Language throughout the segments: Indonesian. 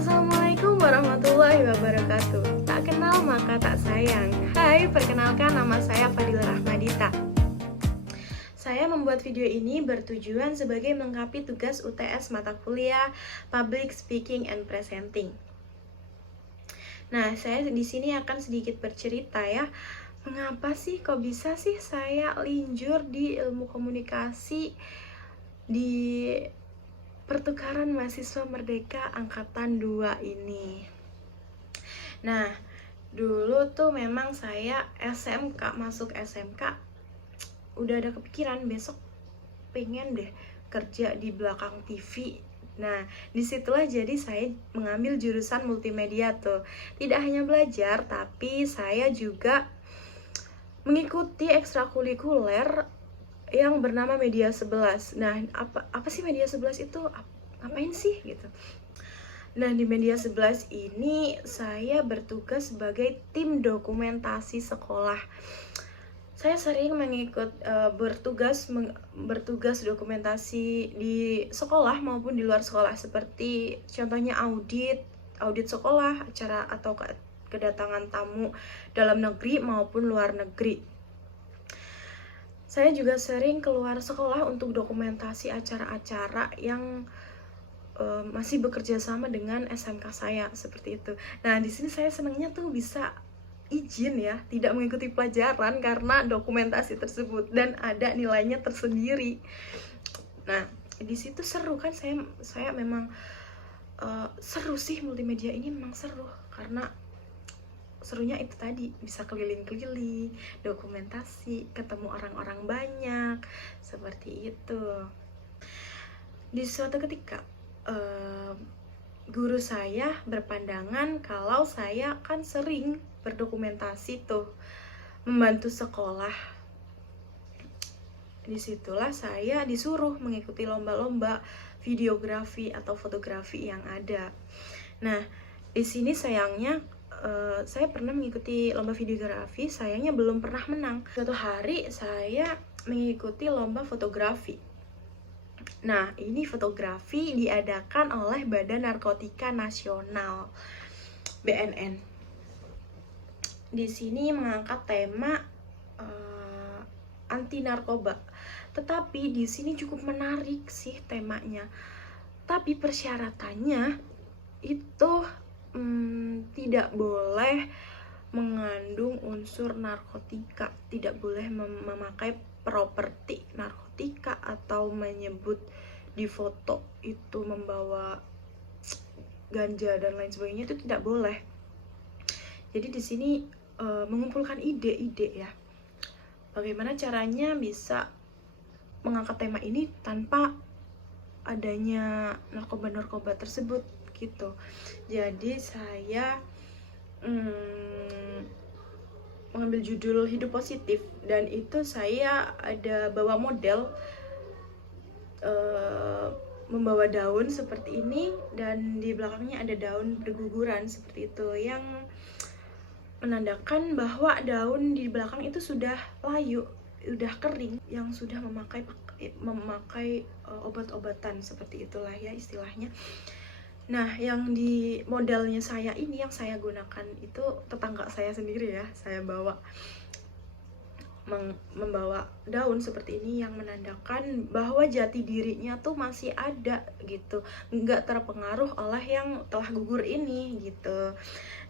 Assalamualaikum warahmatullahi wabarakatuh. Tak kenal maka tak sayang. Hai, perkenalkan nama saya Fadila Rahmadita. Saya membuat video ini bertujuan sebagai melengkapi tugas UTS mata kuliah Public Speaking and Presenting. Nah, saya di sini akan sedikit bercerita ya. Mengapa sih kok bisa sih saya linjur di ilmu komunikasi di pertukaran mahasiswa merdeka angkatan 2 ini. Nah, dulu tuh memang saya masuk SMK udah ada kepikiran besok pengen deh kerja di belakang TV. Nah, disitulah jadi saya mengambil jurusan multimedia tuh. Tidak hanya belajar, tapi saya juga mengikuti ekstrakurikuler yang bernama Media 11. Nah, apa sih Media 11 itu? Ngapain sih gitu? Nah, di Media 11 ini saya bertugas sebagai tim dokumentasi sekolah. Saya sering bertugas dokumentasi di sekolah maupun di luar sekolah, seperti contohnya audit sekolah, acara atau kedatangan tamu dalam negeri maupun luar negeri. Saya juga sering keluar sekolah untuk dokumentasi acara-acara yang masih bekerja sama dengan SMK saya, seperti itu. Nah, di sini saya senangnya tuh bisa izin ya, tidak mengikuti pelajaran karena dokumentasi tersebut dan ada nilainya tersendiri. Nah, di situ seru kan, saya memang seru sih, multimedia ini memang seru karena serunya itu tadi, bisa keliling-keliling, dokumentasi, ketemu orang-orang banyak, seperti itu. Di suatu ketika, guru saya berpandangan kalau saya kan sering berdokumentasi tuh, membantu sekolah. Disitulah saya disuruh mengikuti lomba-lomba videografi atau fotografi yang ada. Nah, di sini sayangnya saya pernah mengikuti lomba videografi, sayangnya belum pernah menang. Suatu hari saya mengikuti lomba fotografi. Nah, ini fotografi diadakan oleh Badan Narkotika Nasional, BNN. Di sini mengangkat tema anti narkoba. Tetapi di sini cukup menarik sih temanya. Tapi persyaratannya itu tidak boleh mengandung unsur narkotika, tidak boleh memakai properti narkotika atau menyebut di foto itu membawa ganja dan lain sebagainya, itu tidak boleh. Jadi di sini mengumpulkan ide-ide ya, bagaimana caranya bisa mengangkat tema ini tanpa adanya narkoba-narkoba tersebut gitu. Jadi saya mengambil judul hidup positif, dan itu saya ada bawa model membawa daun seperti ini, dan di belakangnya ada daun berguguran seperti itu, yang menandakan bahwa daun di belakang itu sudah layu, udah kering, yang sudah memakai obat-obatan, seperti itulah ya istilahnya. Nah, yang di modelnya saya ini, yang saya gunakan itu tetangga saya sendiri ya. Saya membawa daun seperti ini yang menandakan bahwa jati dirinya tuh masih ada gitu, nggak terpengaruh oleh yang telah gugur ini gitu.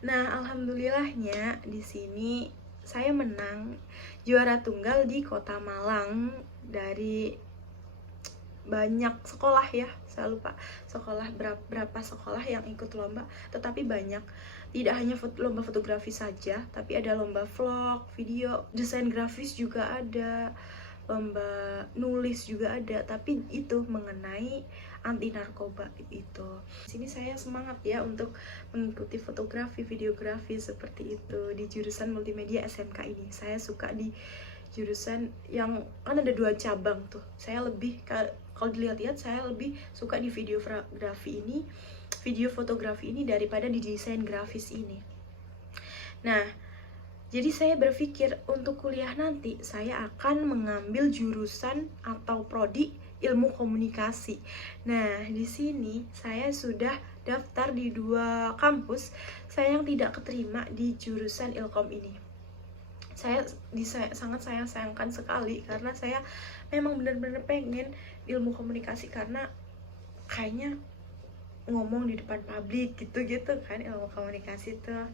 Nah, alhamdulillahnya di sini saya menang juara tunggal di Kota Malang dari banyak sekolah ya, saya lupa sekolah berapa sekolah yang ikut lomba, tetapi banyak. Tidak hanya lomba fotografi saja, tapi ada lomba vlog, video, desain grafis juga ada, lomba nulis juga ada, tapi itu mengenai anti narkoba itu. Sini saya semangat ya untuk mengikuti fotografi, videografi seperti itu di jurusan multimedia SMK ini. Saya suka di jurusan yang kan ada 2 cabang tuh. Saya lebih, kalau dilihat-lihat, saya lebih suka di video fotografi ini daripada di desain grafis ini. Nah, jadi saya berpikir untuk kuliah nanti saya akan mengambil jurusan atau prodi ilmu komunikasi. Nah, di sini saya sudah daftar di 2 kampus, saya yang tidak keterima di jurusan Ilkom ini. Saya sangat sayangkan sekali, karena saya memang benar-benar pengen ilmu komunikasi, karena kayaknya ngomong di depan publik gitu-gitu kan ilmu komunikasi tuh.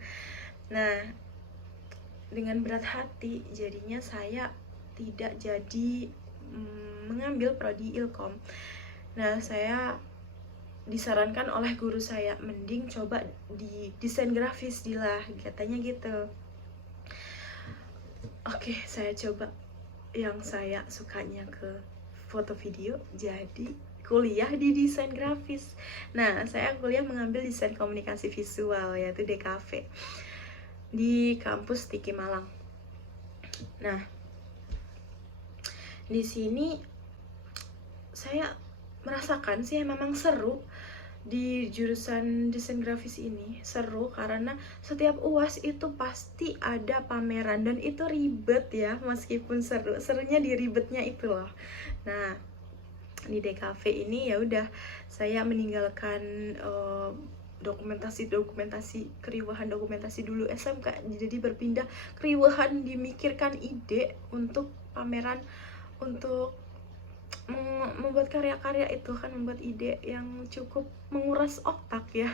Nah, dengan berat hati jadinya saya tidak jadi mengambil prodi Ilkom. Nah, saya disarankan oleh guru saya, mending coba di desain grafis Dila, katanya gitu. Oke, saya coba yang saya sukanya ke foto video, jadi kuliah di desain grafis. Nah, saya kuliah mengambil desain komunikasi visual, yaitu DKV di kampus Tiki Malang. Nah, di sini saya merasakan sih memang seru di jurusan desain grafis ini. Seru karena setiap UAS itu pasti ada pameran, dan itu ribet ya, meskipun seru, serunya di ribetnya itu loh. Nah, di DKV ini ya udah saya meninggalkan dokumentasi keriuhan dokumentasi dulu SMK, jadi berpindah keriuhan dimikirkan ide untuk pameran, untuk membuat karya-karya itu kan, membuat ide yang cukup menguras otak ya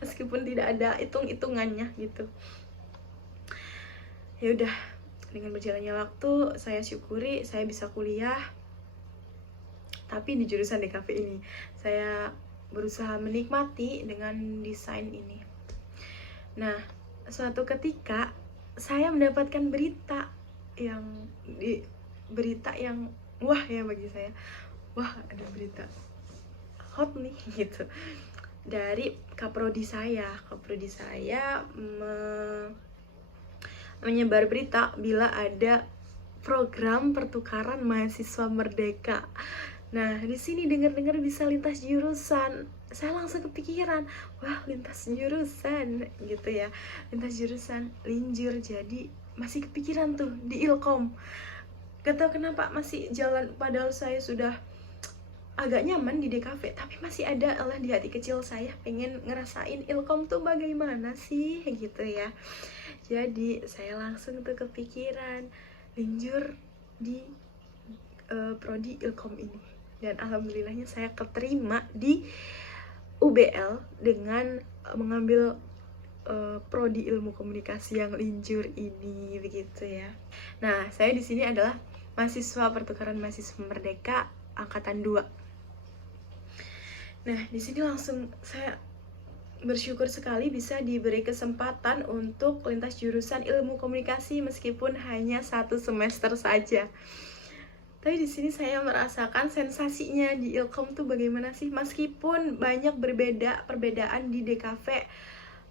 meskipun tidak ada hitung-hitungannya gitu. Ya udah, dengan berjalannya waktu saya syukuri saya bisa kuliah, tapi di jurusan DKV ini saya berusaha menikmati dengan desain ini. Nah, suatu ketika saya mendapatkan berita yang wah ya bagi saya. Wah, ada berita hot nih gitu. Dari kaprodi saya. Kaprodi saya menyebar berita bila ada program pertukaran mahasiswa merdeka. Nah, di sini dengar-dengar bisa lintas jurusan. Saya langsung kepikiran, wah, lintas jurusan gitu ya. Lintas jurusan, linjur, jadi masih kepikiran tuh di Ilkom. Gak tau kenapa masih jalan, padahal saya sudah agak nyaman di DKV, tapi masih ada Allah di hati kecil saya pengen ngerasain Ilkom tuh bagaimana sih gitu ya. Jadi saya langsung tuh kepikiran linjur di prodi Ilkom ini, dan alhamdulillahnya saya keterima di UBL dengan mengambil prodi ilmu komunikasi yang linjur ini begitu ya. Nah, saya di sini adalah mahasiswa pertukaran mahasiswa merdeka angkatan 2. Nah, di sini langsung saya bersyukur sekali bisa diberi kesempatan untuk lintas jurusan ilmu komunikasi meskipun hanya 1 semester saja. Tapi di sini saya merasakan sensasinya di Ilkom tuh bagaimana sih, meskipun banyak perbedaan di DKV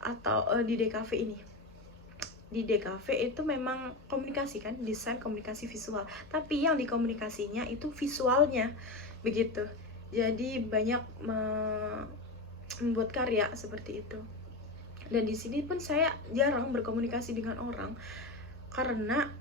atau di DKV ini. Di DKV itu memang komunikasi kan, desain komunikasi visual, tapi yang di komunikasinya itu visualnya begitu. Jadi banyak membuat karya seperti itu. Dan di sini pun saya jarang berkomunikasi dengan orang karena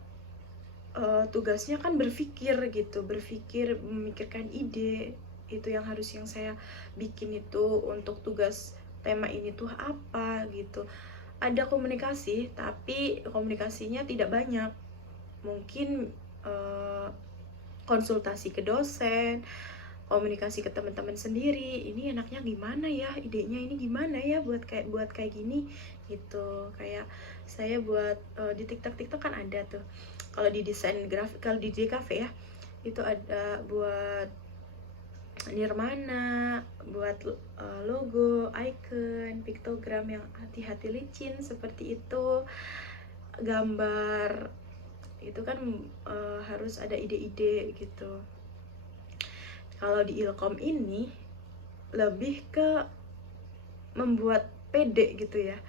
tugasnya kan berpikir gitu, memikirkan ide. Itu yang saya bikin itu untuk tugas tema ini tuh apa gitu. Ada komunikasi, tapi komunikasinya tidak banyak. Mungkin konsultasi ke dosen, komunikasi ke teman-teman sendiri. Ini enaknya gimana ya, idenya ini gimana ya buat kayak gini gitu. Kayak saya buat di TikTok kan ada tuh. Kalau di desain grafik, kalau di DKV ya, itu ada buat nirmana, buat logo, icon, piktogram yang hati-hati licin seperti itu, gambar itu kan harus ada ide-ide gitu. Kalau di Ilkom ini lebih ke membuat pede gitu ya,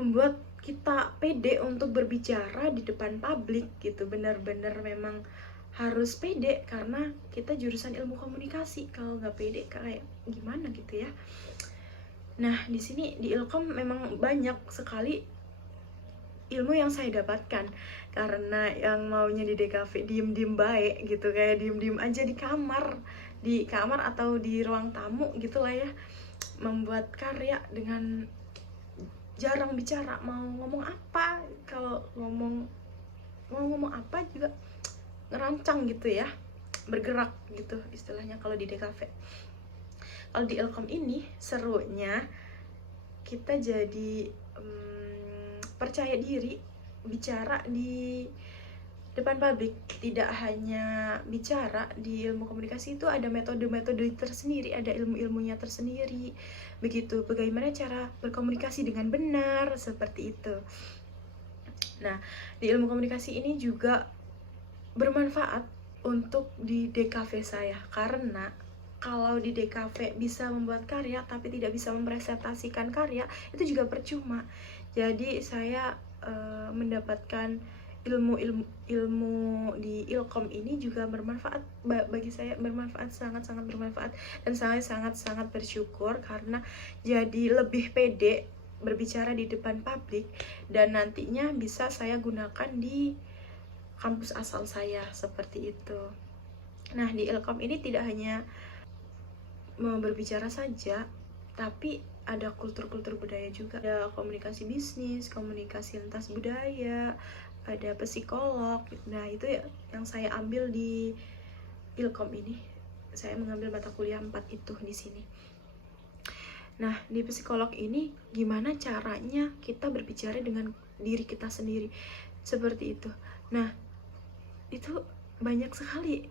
membuat kita pede untuk berbicara di depan publik gitu. Benar-benar memang harus pede karena kita jurusan ilmu komunikasi. Kalau nggak pede kayak gimana gitu ya. Nah, di sini di Ilkom memang banyak sekali ilmu yang saya dapatkan, karena yang maunya di DKV diem-diem baik gitu, kayak diem-diem aja di kamar atau di ruang tamu gitu lah ya, membuat karya dengan jarang bicara, mau ngomong apa, kalau mau ngomong apa juga ngerancang gitu ya, bergerak gitu istilahnya kalau di DKV. Kalau di Ilkom ini serunya kita jadi percaya diri bicara di depan publik. Tidak hanya bicara, di ilmu komunikasi itu ada metode-metode tersendiri, ada ilmu-ilmunya tersendiri. Begitu, bagaimana cara berkomunikasi dengan benar, seperti itu. Nah, di ilmu komunikasi ini juga bermanfaat untuk di DKV saya, karena kalau di DKV bisa membuat karya tapi tidak bisa mempresentasikan karya, itu juga percuma. Jadi saya mendapatkan ilmu di Ilkom ini juga bermanfaat bagi saya, bermanfaat, sangat-sangat bermanfaat, dan saya sangat-sangat bersyukur karena jadi lebih pede berbicara di depan publik, dan nantinya bisa saya gunakan di kampus asal saya, seperti itu. Nah, di Ilkom ini tidak hanya berbicara saja, tapi ada kultur-kultur budaya juga, ada komunikasi bisnis, komunikasi lintas budaya, ada psikolog. Nah, itu ya yang saya ambil di Ilkom ini. Saya mengambil mata kuliah 4 itu di sini. Nah, di psikolog ini gimana caranya kita berbicara dengan diri kita sendiri, seperti itu. Nah, itu banyak sekali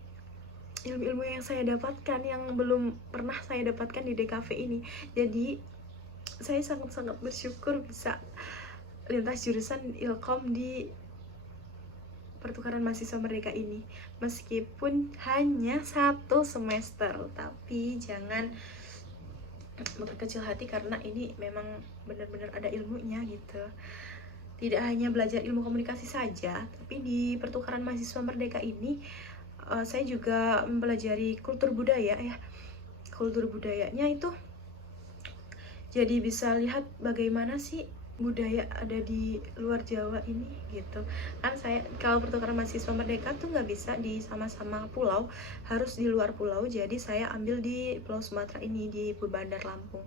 ilmu-ilmu yang saya dapatkan yang belum pernah saya dapatkan di DKV ini. Jadi saya sangat-sangat bersyukur bisa lintas jurusan Ilkom di pertukaran mahasiswa merdeka ini, meskipun hanya 1 semester. Tapi jangan berkecil hati, karena ini memang benar-benar ada ilmunya gitu. Tidak hanya belajar ilmu komunikasi saja, tapi di pertukaran mahasiswa merdeka ini saya juga mempelajari kultur budaya ya. Kultur budayanya itu jadi bisa lihat bagaimana sih budaya ada di luar Jawa ini gitu. Kan saya kalau pertukaran mahasiswa merdeka tuh nggak bisa di sama-sama pulau, harus di luar pulau. Jadi saya ambil di Pulau Sumatera ini, di Bandar Lampung.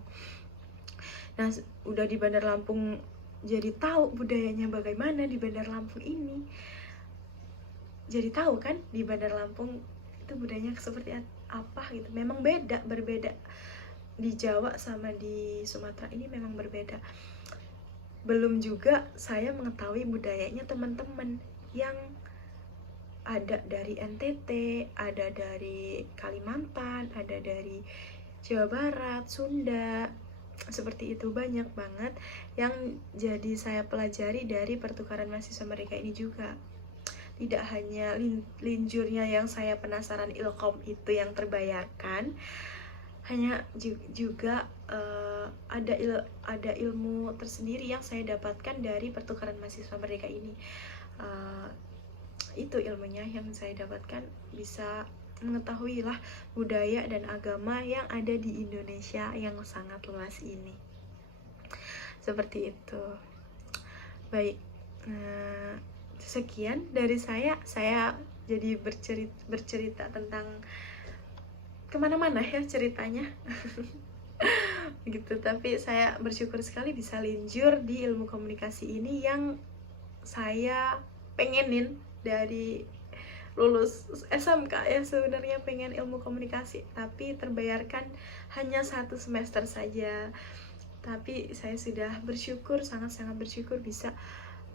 Nah, udah di Bandar Lampung jadi tahu budayanya bagaimana di Bandar Lampung ini. Jadi tahu kan di Bandar Lampung itu budayanya seperti apa gitu. Memang berbeda di Jawa sama di Sumatera ini, memang berbeda. Belum juga saya mengetahui budayanya teman-teman yang ada dari NTT, ada dari Kalimantan, ada dari Jawa Barat, Sunda, seperti itu. Banyak banget yang jadi saya pelajari dari pertukaran mahasiswa mereka ini juga. Tidak hanya linjurnya yang saya penasaran Ilkom itu yang terbayarkan, hanya juga ada ilmu tersendiri yang saya dapatkan dari pertukaran mahasiswa merdeka ini. Itu ilmunya yang saya dapatkan, bisa mengetahui lah budaya dan agama yang ada di Indonesia yang sangat luas ini. Seperti itu. Baik, sekian dari saya jadi bercerita tentang kemana-mana ya ceritanya. Gitu. Tapi saya bersyukur sekali bisa linjur di ilmu komunikasi ini yang saya pengenin dari lulus SMK ya. Sebenarnya pengen ilmu komunikasi, tapi terbayarkan hanya 1 semester saja. Tapi saya sudah bersyukur, sangat-sangat bersyukur bisa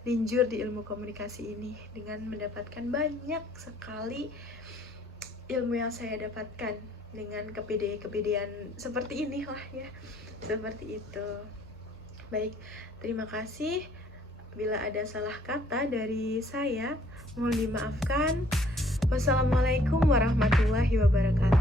linjur di ilmu komunikasi ini dengan mendapatkan banyak sekali ilmu yang saya dapatkan dengan kepedean seperti ini lah ya, seperti itu. Baik, terima kasih. Bila ada salah kata dari saya, mohon dimaafkan. Wassalamualaikum warahmatullahi wabarakatuh.